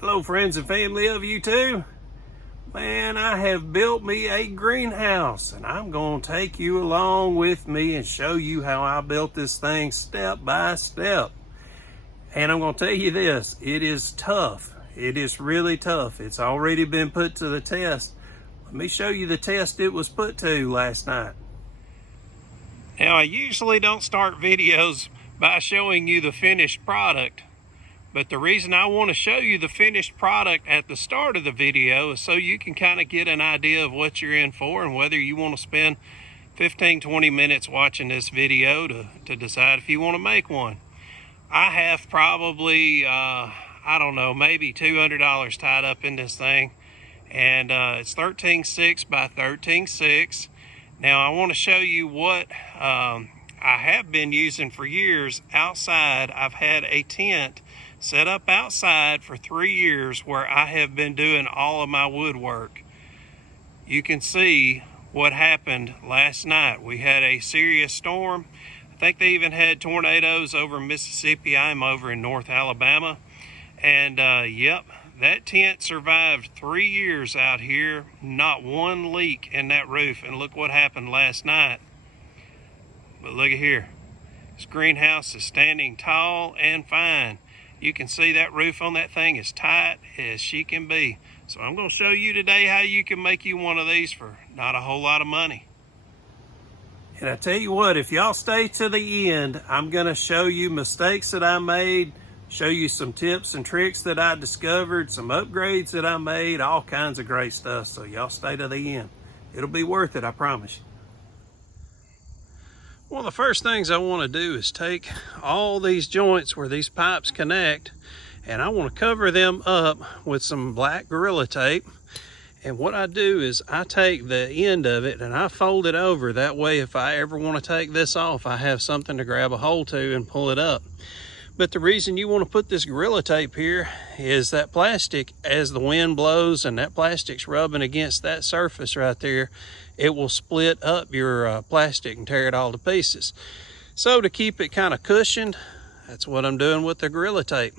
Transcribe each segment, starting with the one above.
Hello friends and family of YouTube. Man, I have built me a greenhouse and I'm going to take you along with me and show you how I built this thing step by step. And I'm going to tell you this, it is tough. It is really tough. It's already been put to the test. Let me show you the test it was put to last night. Now, I usually don't start videos by showing you the finished product. But the reason I want to show you the finished product at the start of the video is so you can kind of get an idea of what you're in for and whether you want to spend 15-20 minutes watching this video to decide if you want to make one. I have probably, I don't know, maybe $200 tied up in this thing. And it's 13.6 by 13.6. Now I want to show you what I have been using for years outside. I've had a tent set up outside for 3 years where I have been doing all of my woodwork. You can see what happened last night. We had a serious storm. I think they even had tornadoes over Mississippi. I'm over in North Alabama. And yep, that tent survived 3 years out here. Not one leak in that roof. And look what happened last night. But look at here. This greenhouse is standing tall and fine. You can see that roof on that thing is tight as she can be. So I'm going to show you today how you can make you one of these for not a whole lot of money. And I tell you what, if y'all stay to the end, I'm going to show you mistakes that I made, show you some tips and tricks that I discovered, some upgrades that I made, all kinds of great stuff. So y'all stay to the end. It'll be worth it, I promise you. One of the first things I want to do is take all these joints where these pipes connect, and I want to cover them up with some black Gorilla Tape. And what I do is I take the end of it and I fold it over. That way, if I ever want to take this off, I have something to grab a hold to and pull it up. But the reason you want to put this Gorilla Tape here is that plastic, as the wind blows and that plastic's rubbing against that surface right there, it will split up your plastic and tear it all to pieces. So to keep it kind of cushioned, that's what I'm doing with the Gorilla Tape.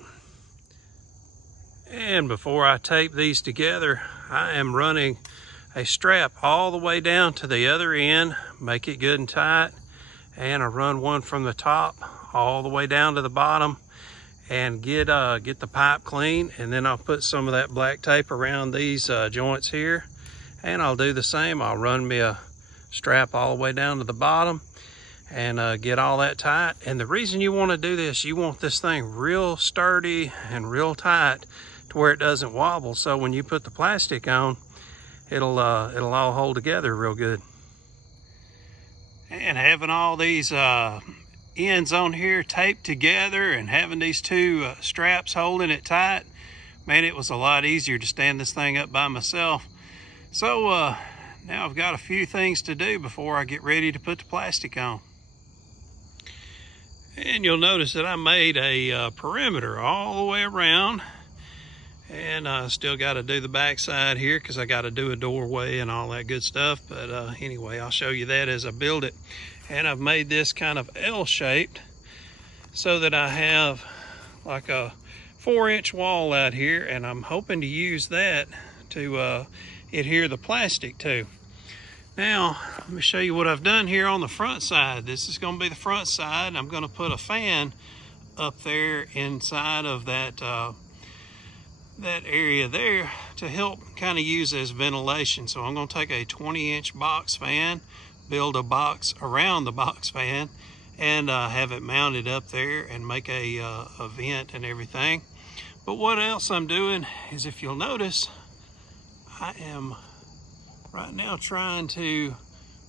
And before I tape these together, I am running a strap all the way down to the other end, make it good and tight. And I run one from the top all the way down to the bottom and get the pipe clean. And then I'll put some of that black tape around these joints here. And I'll do the same. I'll run me a strap all the way down to the bottom and get all that tight. And the reason you want to do this, you want this thing real sturdy and real tight to where it doesn't wobble. So when you put the plastic on, it'll all hold together real good. And having all these ends on here taped together and having these two straps holding it tight, man, it was a lot easier to stand this thing up by myself. So now I've got a few things to do before I get ready to put the plastic on. And you'll notice that I made a perimeter all the way around. And I still got to do the back side here because I got to do a doorway and all that good stuff. But anyway, I'll show you that as I build it. And I've made this kind of L-shaped so that I have like a 4-inch wall out here. And I'm hoping to use that to adhere the plastic to. Now, let me show you what I've done here on the front side. This is going to be the front side. I'm going to put a fan up there inside of that that area there to help kind of use as ventilation. So I'm going to take a 20-inch box fan, build a box around the box fan, and have it mounted up there and make a vent and everything. But what else I'm doing is, if you'll notice, I am right now trying to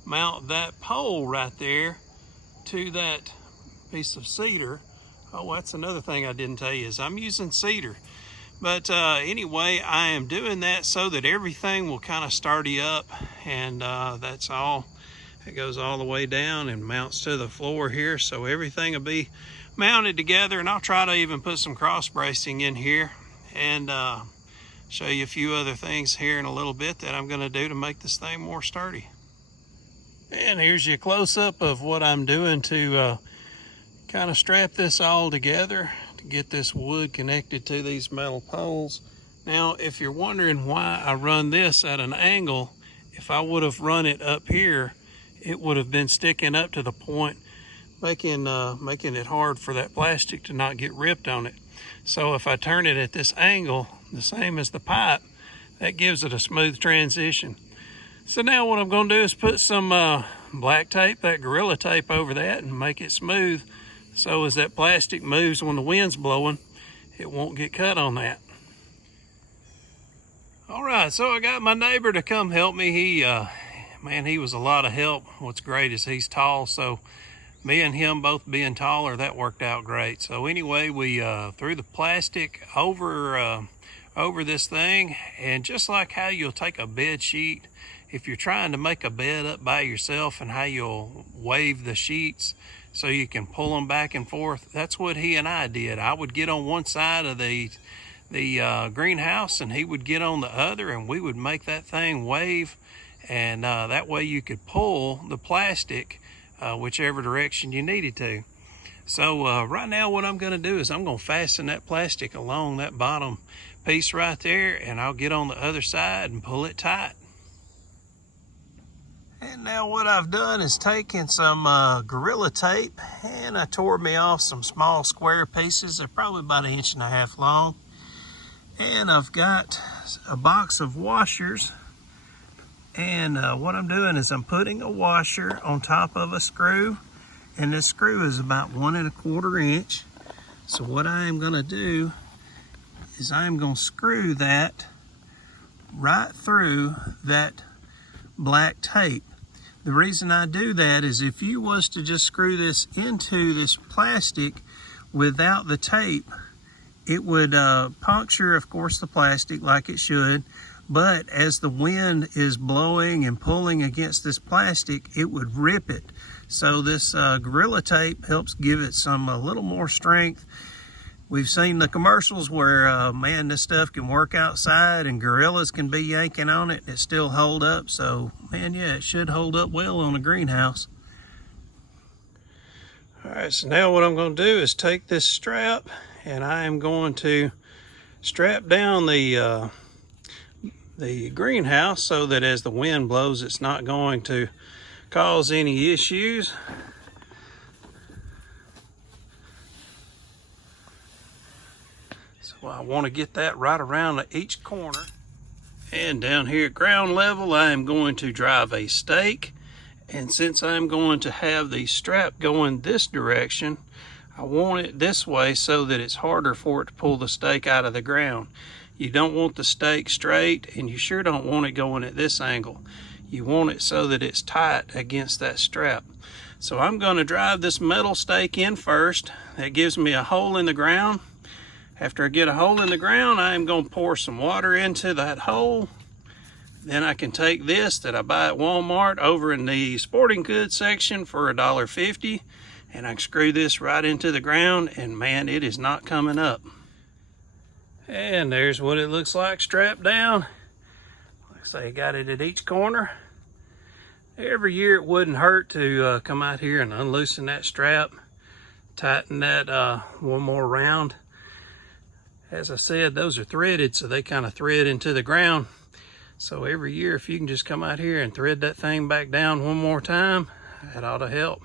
mount that pole right there to that piece of cedar. Oh, that's another thing I didn't tell you is I'm using cedar. But anyway, I am doing that so that everything will kind of sturdy up, and that's all. It goes all the way down and mounts to the floor here, so everything will be mounted together. And I'll try to even put some cross bracing in here and show you a few other things here in a little bit that I'm going to do to make this thing more sturdy. And here's your close-up of what I'm doing to kind of strap this all together to get this wood connected to these metal poles. Now, if you're wondering why I run this at an angle, if I would have run it up here, it would have been sticking up to the point, making it hard for that plastic to not get ripped on it. So if I turn it at this angle, the same as the pipe, that gives it a smooth transition. So now what I'm going to do is put some black tape, that Gorilla Tape, over that and make it smooth, so as that plastic moves when the wind's blowing, it won't get cut on that. All right, so I got my neighbor to come help me. He was a lot of help. What's great is he's tall, so me and him both being taller, that worked out great. So anyway, we threw the plastic over this thing, and just like how you'll take a bed sheet, if you're trying to make a bed up by yourself, and how you'll wave the sheets so you can pull them back and forth, that's what he and I did. I would get on one side of the greenhouse, and he would get on the other, and we would make that thing wave, and that way you could pull the plastic whichever direction you needed to. So right now what I'm going to do is I'm going to fasten that plastic along that bottom piece right there, and I'll get on the other side and pull it tight. And now what I've done is taken some Gorilla Tape, and I tore me off some small square pieces. They're probably about 1.5 inches long. And I've got a box of washers, and what I'm doing is I'm putting a washer on top of a screw, and this screw is about 1 1/4 inch. So what I am going to do is I'm going to screw that right through that black tape. The reason I do that is if you was to just screw this into this plastic without the tape, it would puncture, of course, the plastic like it should, but as the wind is blowing and pulling against this plastic, it would rip it. So this Gorilla Tape helps give it a little more strength. We've seen the commercials where, man, this stuff can work outside and gorillas can be yanking on it and it still hold up. So, man, yeah, it should hold up well on a greenhouse. All right, so now what I'm going to do is take this strap, and I am going to strap down the greenhouse so that as the wind blows, it's not going to cause any issues. So I want to get that right around each corner. And down here at ground level, I am going to drive a stake. And since I'm going to have the strap going this direction, I want it this way so that it's harder for it to pull the stake out of the ground. You don't want the stake straight, and you sure don't want it going at this angle. You want it so that it's tight against that strap. So I'm going to drive this metal stake in first. That gives me a hole in the ground. After I get a hole in the ground, I am going to pour some water into that hole. Then I can take this that I buy at Walmart over in the sporting goods section for $1.50, and I can screw this right into the ground, and man, it is not coming up. And there's what it looks like strapped down. Like I say, I got it at each corner. Every year it wouldn't hurt to come out here and unloosen that strap, tighten that one more round. As I said, those are threaded, so they kind of thread into the ground. So every year, if you can just come out here and thread that thing back down one more time, that ought to help.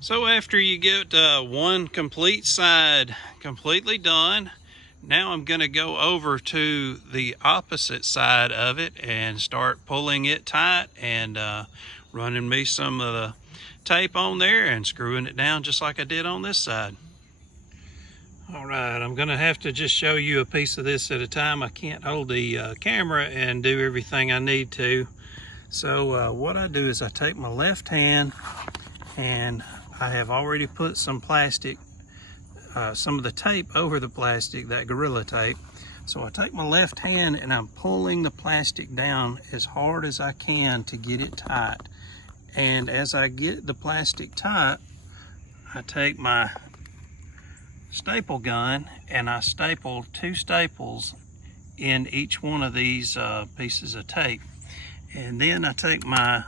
So after you get one complete side completely done, now I'm going to go over to the opposite side of it and start pulling it tight and running me some of the tape on there and screwing it down just like I did on this side. All right, I'm going to have to just show you a piece of this at a time. I can't hold the camera and do everything I need to. So what I do is I take my left hand, and I have already put some plastic, some of the tape over the plastic, that Gorilla Tape. So I take my left hand and I'm pulling the plastic down as hard as I can to get it tight. And as I get the plastic tight, I take my staple gun and I staple 2 staples in each one of these pieces of tape. And then I take my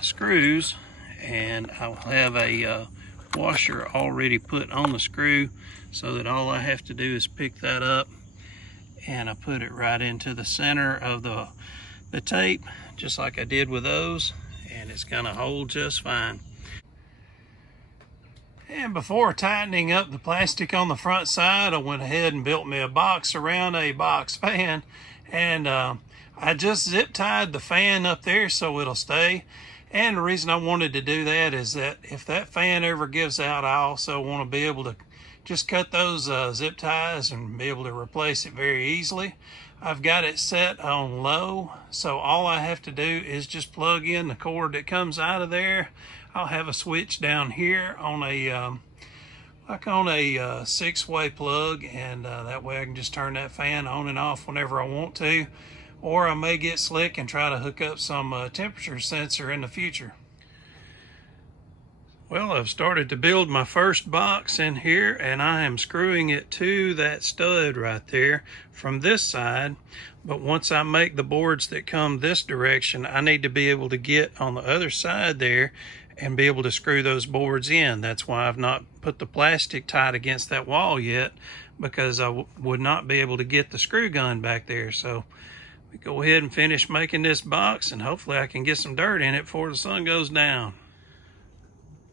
screws, and I'll have a washer already put on the screw so that all I have to do is pick that up and I put it right into the center of the tape, just like I did with those, and it's gonna hold just fine. And before tightening up the plastic on the front side, I went ahead and built me a box around a box fan, and I just zip tied the fan up there so it'll stay. And the reason I wanted to do that is that if that fan ever gives out, I also want to be able to just cut those zip ties and be able to replace it very easily. I've got it set on low, so all I have to do is just plug in the cord that comes out of there. I'll have a switch down here on a like on a 6-way plug, and that way I can just turn that fan on and off whenever I want to. Or I may get slick and try to hook up some temperature sensor in the future. Well, I've started to build my first box in here, and I am screwing it to that stud right there from this side. But once I make the boards that come this direction, I need to be able to get on the other side there and be able to screw those boards in. That's why I've not put the plastic tight against that wall yet, because I would not be able to get the screw gun back there. So we go ahead and finish making this box, and hopefully I can get some dirt in it before the sun goes down.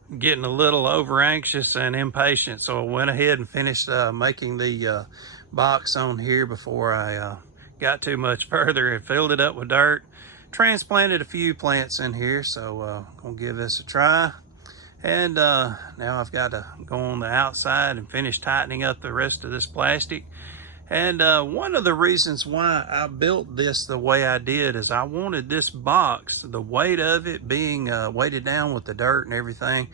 I'm getting a little over anxious and impatient, so I went ahead and finished making the box on here before I got too much further. It filled it up with dirt, transplanted a few plants in here, so I'm gonna give this a try. And now I've got to go on the outside and finish tightening up the rest of this plastic. And one of the reasons why I built this the way I did is I wanted this box, the weight of it being weighted down with the dirt and everything,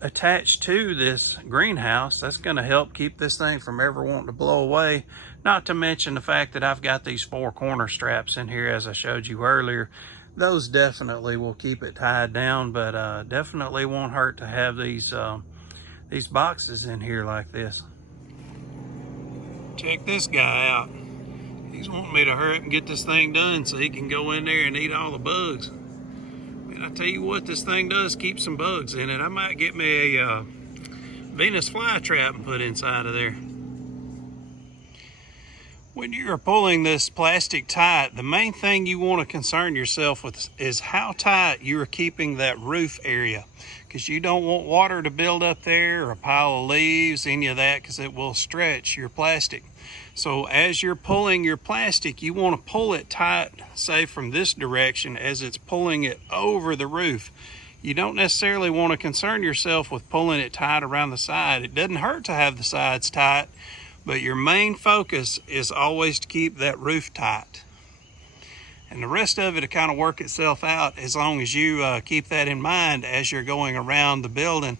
attached to this greenhouse. That's going to help keep this thing from ever wanting to blow away. Not to mention the fact that I've got these 4 corner straps in here, as I showed you earlier. Those definitely will keep it tied down, but definitely won't hurt to have these boxes in here like this. Check this guy out. He's wanting me to hurry up and get this thing done so he can go in there and eat all the bugs. And I tell you what, this thing does keep some bugs in it. I might get me a Venus flytrap and put inside of there. When you're pulling this plastic tight, the main thing you want to concern yourself with is how tight you're keeping that roof area, because you don't want water to build up there or a pile of leaves, any of that, because it will stretch your plastic. So as you're pulling your plastic, you want to pull it tight, say from this direction, as it's pulling it over the roof. You don't necessarily want to concern yourself with pulling it tight around the side. It doesn't hurt to have the sides tight, but your main focus is always to keep that roof tight. And the rest of it will kind of work itself out as long as you keep that in mind as you're going around the building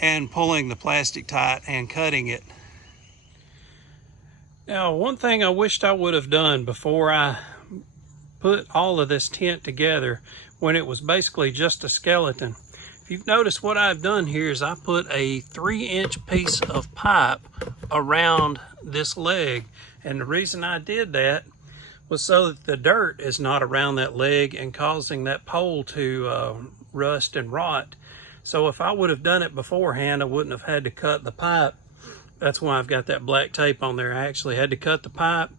and pulling the plastic tight and cutting it. Now, one thing I wished I would have done before I put all of this tent together, when it was basically just a skeleton. If you've noticed, what I've done here is I put a 3-inch piece of pipe around this leg. And the reason I did that was so that the dirt is not around that leg and causing that pole to rust and rot. So if I would have done it beforehand, I wouldn't have had to cut the pipe. That's why I've got that black tape on there. I actually had to cut the pipe,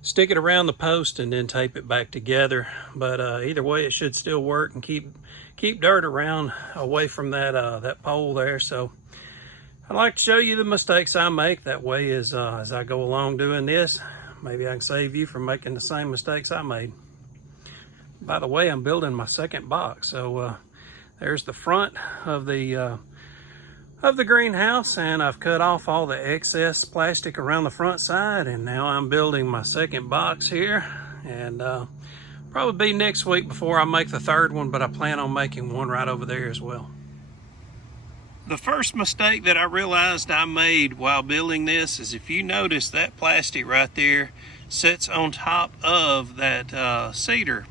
stick it around the post, and then tape it back together. But either way, it should still work and keep dirt around away from that that pole there. So I'd like to show you the mistakes I make. That way, as I go along doing this, maybe I can save you from making the same mistakes I made. By the way, I'm building my second box. So there's the front of the greenhouse, and I've cut off all the excess plastic around the front side, and now I'm building my second box here. And probably be next week before I make the third one, but I plan on making one right over there as well. The first mistake that I realized I made while building this is, if you notice, that plastic right there sits on top of that cedar.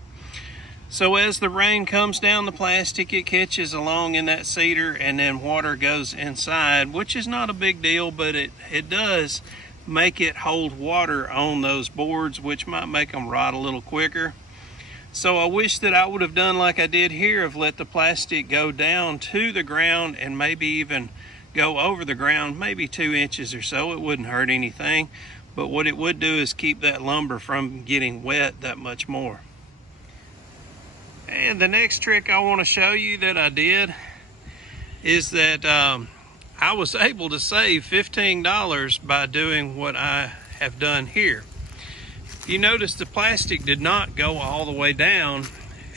So as the rain comes down the plastic, it catches along in that cedar, and then water goes inside, which is not a big deal, but it does make it hold water on those boards, which might make them rot a little quicker. So I wish that I would have done like I did here, of let the plastic go down to the ground and maybe even go over the ground, maybe 2 inches or so. It wouldn't hurt anything. but what it would do is keep that lumber from getting wet that much more. And the next trick I want to show you that I did is that I was able to save $15 by doing what I have done here. You notice the plastic did not go all the way down,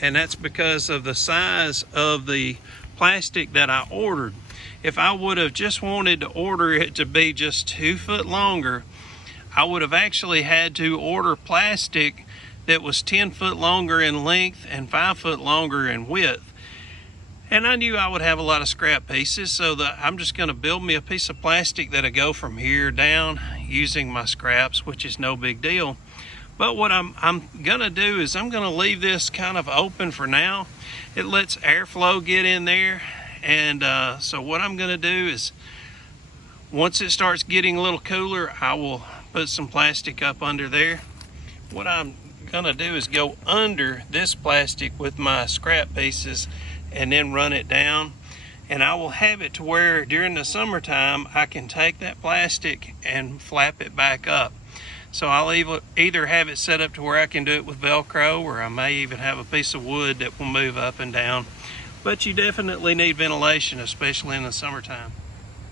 and that's because of the size of the plastic that I ordered. If I would have just wanted to order it to be just 2 foot longer, I would have actually had to order plastic that was 10 foot longer in length and 5 foot longer in width. And I knew I would have a lot of scrap pieces, so that I'm just going to build me a piece of plastic that'll go from here down using my scraps, which is no big deal. But what I'm going to do is I'm going to leave this kind of open for now. It lets airflow get in there. And so what I'm going to do is once it starts getting a little cooler, I will put some plastic up under there. What I'm going to do is go under this plastic with my scrap pieces and then run it down. And I will have it to where during the summertime I can take that plastic and flap it back up. So I'll either have it set up to where I can do it with Velcro, or I may even have a piece of wood that will move up and down. But you definitely need ventilation, especially in the summertime.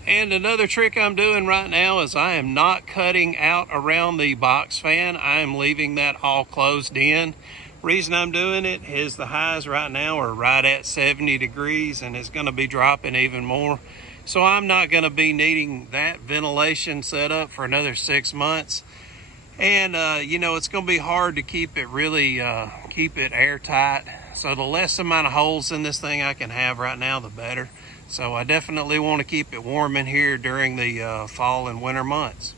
And another trick I'm doing right now is I am not cutting out around the box fan. I am leaving that all closed in. Reason I'm doing it is the highs right now are right at 70 degrees and it's going to be dropping even more. So I'm not going to be needing that ventilation set up for another 6 months. And you know, it's going to be hard to keep it really keep it airtight. So the less amount of holes in this thing I can have right now, the better. So I definitely want to keep it warm in here during the fall and winter months.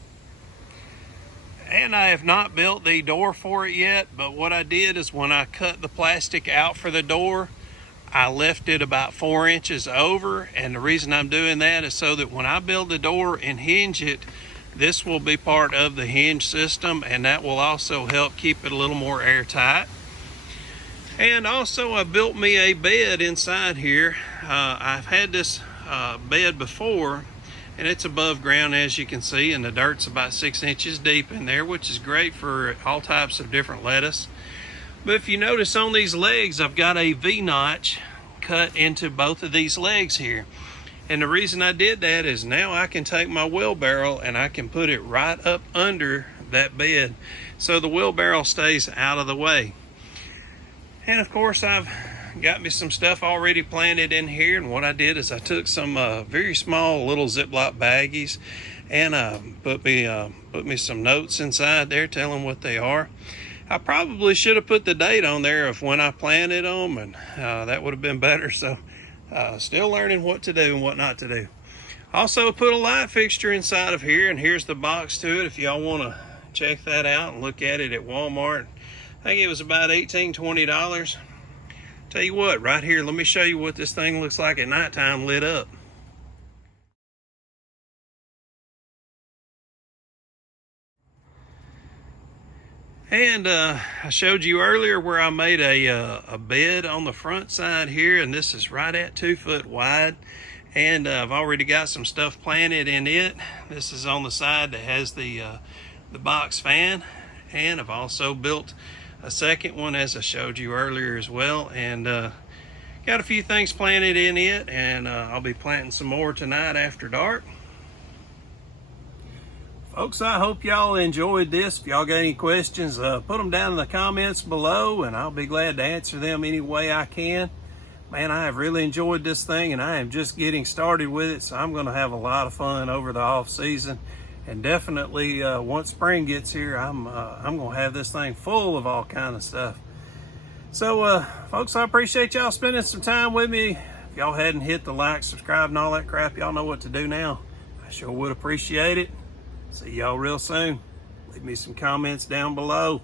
And I have not built the door for it yet, but what I did is when I cut the plastic out for the door, I left it about 4 inches over. And the reason I'm doing that is so that when I build the door and hinge it, this will be part of the hinge system, and that will also help keep it a little more airtight. And also I built me a bed inside here. I've had this bed before, and it's above ground as you can see, and the dirt's about 6 inches deep in there, which is great for all types of different lettuce. But if you notice on these legs, I've got a V-notch cut into both of these legs here. And the reason I did that is now I can take my wheelbarrow and I can put it right up under that bed, so the wheelbarrow stays out of the way. And of course I've got me some stuff already planted in here, and what I did is I took some very small little Ziploc baggies and put me some notes inside there telling what they are. I probably should have put the date on there of when I planted them, and that would have been better. So still learning what to do and what not to do. Also put a light fixture inside of here, and here's the box to it if y'all want to check that out and look at it at Walmart. I think it was about $18–20. Tell you what, right here, let me show you what this thing looks like at nighttime lit up. And I showed you earlier where I made a bed on the front side here, and this is right at 2 foot wide. And I've already got some stuff planted in it. This is on the side that has the box fan, and I've also built a second one as I showed you earlier as well, and got a few things planted in it, and I'll be planting some more tonight after dark. Folks, I hope y'all enjoyed this. If y'all got any questions, put them down in the comments below, and I'll be glad to answer them any way I can. Man, I have really enjoyed this thing, and I am just getting started with it, so I'm going to have a lot of fun over the off season. And definitely once spring gets here, I'm going to have this thing full of all kind of stuff. So, folks, I appreciate y'all spending some time with me. If y'all hadn't hit the like, subscribe, and all that crap, y'all know what to do now. I sure would appreciate it. See y'all real soon. Leave me some comments down below.